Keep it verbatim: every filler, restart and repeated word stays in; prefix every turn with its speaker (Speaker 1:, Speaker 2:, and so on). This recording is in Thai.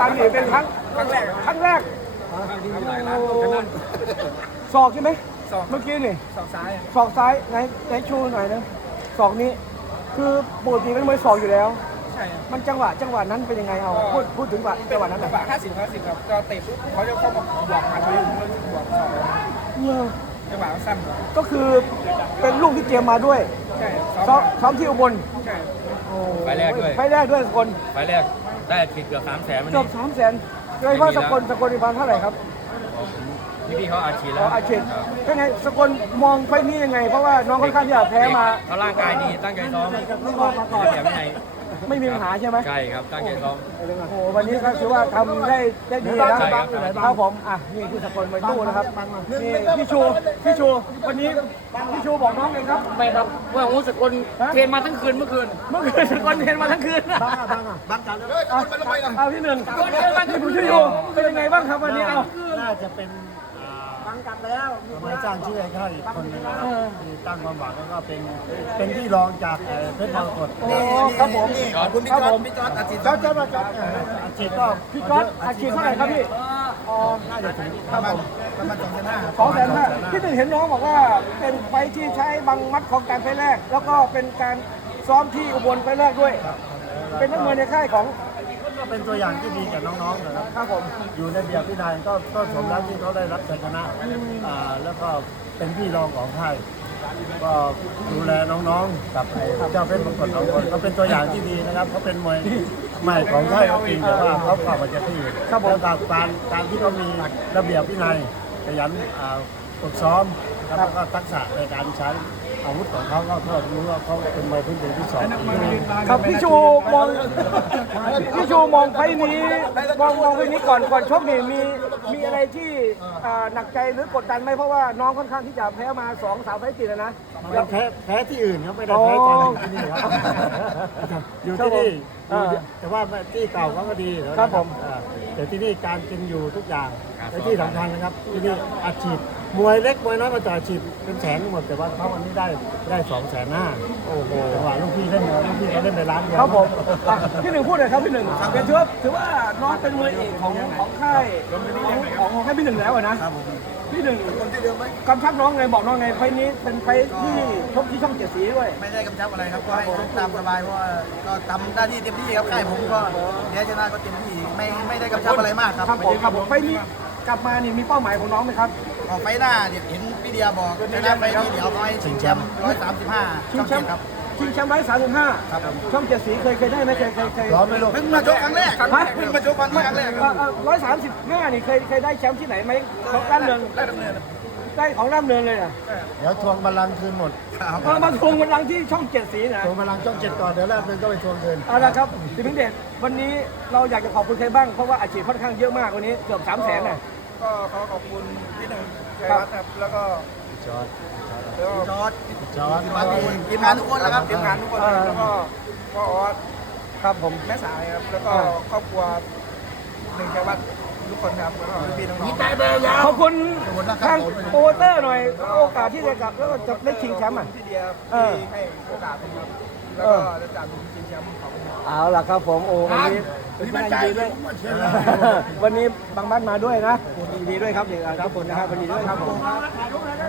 Speaker 1: กันนี่เป็นครั้ง
Speaker 2: ครั้งแรก
Speaker 1: ครั้งแรก
Speaker 2: หลายล้านชนะ
Speaker 1: ศอกใช่ไหม
Speaker 2: สอง
Speaker 1: เมื่อกี้นี่
Speaker 2: สองซ้าย
Speaker 1: ศอกซ้ายไหนไหนชูหน่อยนะศอกนี้ คือปกติเป็นมวยศอกอยู่แล้ว
Speaker 2: ใช่
Speaker 1: มันจังหวะจังหวะนั้นเป็นยังไงเอาพูดพูดถึงจังหวะจังหวะนั้นห
Speaker 2: จั
Speaker 1: น่
Speaker 2: ง
Speaker 1: อย
Speaker 2: หวะห้าสิบห้าสิบครับก็เตะปุ๊บเขาจะเข้ามาบวกมาช่วยบวกสอง
Speaker 1: เนี่ย
Speaker 2: จังหวะสั้น
Speaker 1: ก็คือเป็นลูกที่เตรียมมาด้วย
Speaker 2: ใช่
Speaker 1: ซ้อมซ้อมที่อุบล
Speaker 2: ใช่
Speaker 3: ไฟแรกด้วย
Speaker 1: ไฟแรกด้วยสกล
Speaker 3: ไฟแรกได้ฉีดเกือบสามแสนมัน
Speaker 1: เกือบสามแสนโดยเฉพาะสกลสกลมีพันเท่าไหร่ครับ
Speaker 3: พี่พี่ๆเขาอาชีพ
Speaker 1: ข
Speaker 3: แล้
Speaker 1: อ
Speaker 3: ว
Speaker 1: อาชีพเป็นไงสกลมองไฟนี้ยังไง เพราะว่าน้องค่อนข้างที่จะแพ้มา
Speaker 3: เขาร่างกายดีตั้งใจซ้อมไม่ออกมาก่อนแบบไหน
Speaker 1: ไม่มีปัญหาใช่ไหม
Speaker 3: ใช่ครับตั้งใจซ้อม
Speaker 1: โอ้โหวันนี้ก็ถือว่าทำได้ได้ดีนะ
Speaker 3: ใช่ครับ
Speaker 1: ครับผมอ่ะนี่คือสกลมวยตู้นะครับนี่พี่ชูพี่ชูวันนี้พี่ชูบอกน้องเองครับ
Speaker 4: ไม่ครับว่าโอ้สกลเทรนมาทั้งคืนเมื่อคืน
Speaker 1: เมื่อคืนสกลเห็นมาทั้งคืน
Speaker 4: บ้างอ่ะบ้างอ่ะบ้างจังเลย
Speaker 1: เอาเอาที่หนึ่งนี่พี่ชูเป็นยังไงบ้างครับวันนี้เอา
Speaker 4: น่าจะเป็นบังกันแล้วมาสร้างชื่อให้เขาอีกคนหนึงนะครับที่ตั้งความหวังแล้วก็เป็นเป็นที่รองจากเอ่อเพชรมรกต
Speaker 1: โอ้ครับผม
Speaker 2: ขอบคุณพี่
Speaker 1: ครับ
Speaker 2: จอ
Speaker 1: ผ
Speaker 2: ร์
Speaker 1: ม
Speaker 2: ดพี่จอร์ดอาทิตย์
Speaker 1: จอดจอดมาจอด
Speaker 4: อาชีพก็
Speaker 1: พี่ก๊อตอาชีพเท่าไหร่ครับพี่อ๋อ
Speaker 4: น่าจะถึง
Speaker 1: ครับผม
Speaker 2: ประมาณสองพันห้า
Speaker 1: สองแสนห้าพี่หนึ่งเห็นน้องบอกว่าเป็นไฟที่ใช้บังมัดของการไฟแรก แล้วก็เป็นการซ้อมที่อุบลไฟแรกด้วย เป็นนักมวยในค่ายของ
Speaker 4: ก็เป็นตัวอย่างที่ดีกับน้องๆนะครับ
Speaker 1: ครับผม
Speaker 4: อยู่ในเบียบพินัยก็ก็สมแล้วที่เขาได้รับชัยชนะอ่าแล้วก็เป็นพี่รองของค่ายก็ดูแลน้องๆกับไอ้เจ้าเพชรมรกตสองคนก็เป็นตัวอย่างที่ดีนะครับเขาเป็นมวยใหม่ของค่ายจริงแต่ว่าเขาเข้ามาจากที่อื่นแล้วกับการการที่เขามีระเบียบพินัยขยันอ่าฝึกซ้อมนะครับแล้วก็ทักษะในการใช้อาวุธของเขาก็ก็รู้ว่าเขาเป็นมวยพื้นฐานที่สอง
Speaker 1: ครับพี่ชูมองพี่ชูมองไฟนี้มองมองไฟนี้ก่อนก่อนชกนี่มีมีอะไรที่อ่าหนักใจหรือกดดันไหมเพราะว่าน้องค่อนข้างที่จะแพ้มาสองสามไฟต์ติดแล้วนะ
Speaker 4: เราแพ้แพ้ที่อื่นครับไม่ได้แพ้ตอนที่นี่ครับอยู่ที่นี่อยู่แต่ว่าที่เก่าเขาก็ดีนะครับ
Speaker 1: ผม
Speaker 4: อ่าแต่ที่นี่การกินอยู่ทุกอย่างและที่สำคัญนะครับที่นี่อาชีพมวยเล็กมวยน้อยมาต่ออาชีพเป็นแสนหมดแต่ว่าเขาวันนี้ได้ได้สองแสนห้าโอ้โหจังหวะลูกพี่เล่นลูกพี่เขาเล่นในร้านเดียว
Speaker 1: ครับผมอ่ะพี่หนึ่งพูดหน่อยครับพี่หนึ่งเป็นถือว่าถือว่าน้องเป็นมวยเอกของของค่ายของของค่ายพี่หนึ่งแล้วอะนะพี่หนึ่งกำชับน้องไงบอกน้องไงไฟล์นี้เป็นไฟล์ที่ชกที่ช่องเจ็ดสีด้วย
Speaker 2: ไม่ได้กำชับอะไรครับก็ให้ตามสบายเพราะว่าก็ทำหน้าที่เต็มที่ครับค่ายผมก็แพ้ชนะก็เต็มที่ไม่ไม่ได้กำชับอะไรมากครับ
Speaker 1: ครับผมครับผมไฟล์นี้กลับมานี่มีเป้าหมายของน้องไหมครับ
Speaker 2: ออกไฟหน้าเดี๋ยวเห็นพี่เดียบอกชนะไฟนี้เดี๋ยวเขาให้ชิงแชมป์ร้อยสามสิบห้า
Speaker 1: ชิ
Speaker 2: ช่
Speaker 1: ง
Speaker 2: อง
Speaker 1: แช
Speaker 2: เจ็
Speaker 1: ม
Speaker 2: ด
Speaker 1: ป์
Speaker 2: ครับ
Speaker 1: ชิงแชมป์ร้อยสามสิบห้าช่องเจ็ดสีเคยเคยได้ไหมเคยเคยเคย
Speaker 4: พร้อมไหมลูก
Speaker 2: เพิ่งมาชกครั้งแรกครั้งแรกเพิ่งมาชกครั้งแรกครับ
Speaker 1: ร้อยสามสิบห้านี่เคยเคยได้แชมป์ที่ไหนไหมของด้านเนิน
Speaker 2: ได้ดำเนิน
Speaker 1: ได้ของด้านเนินเลยอ่ะ
Speaker 4: เดี๋ยวทวงบัลลังก์คืนหมด
Speaker 1: มามาทวงบัลลังก์ที่ช่องเจ็ดสีนะ
Speaker 4: ทวงบัลลังก์ช่องเจ็ดก่อนเดี๋ยวแรกนึงก็ไปทวงคืน
Speaker 1: เอาละครับสิพิงเดชวันนี้เราอยากจะขอบคุณใครบ้างเพราะว่าอาชีพค่อนข้างเยอะมากวันนี้เกือบสามแสนน่ะ
Speaker 2: ก็ขอขอบคุณพี่หนึ่งชัยวัฒน์ครับแล้วก็
Speaker 4: จอด
Speaker 2: แล้วก็จอร์ด
Speaker 4: จอด
Speaker 2: ทีมงานทุกคนแล้วครับทีมงานทุกคนแล้วก็พ่อออส
Speaker 1: ครับผม
Speaker 2: แม่สายครับแล้วก็ครอบครัวหนึ่งชัยวัฒน์ทุกคนครับแล้วก็พี่น้องๆ
Speaker 1: ขอบคุณทางโปรโมเตอร์หน่อยโอกาสที่จะกลับแล้วก็จะได้ชิงแชมป์อ่ะ
Speaker 2: พี่เดีย
Speaker 1: เออ
Speaker 2: ที่ให้โอกาสผมครับแล้วก็จะจัดชิงแชมป์ของ
Speaker 1: เอาล่ะครับผมโอ้วันนี้เป็นที่น่ายินดีด้วยวันนี้บางบ้านมาด้วยนะยินดีด้วยครับเด็กทุกคนนะครับวันนี้ด้วยครับผม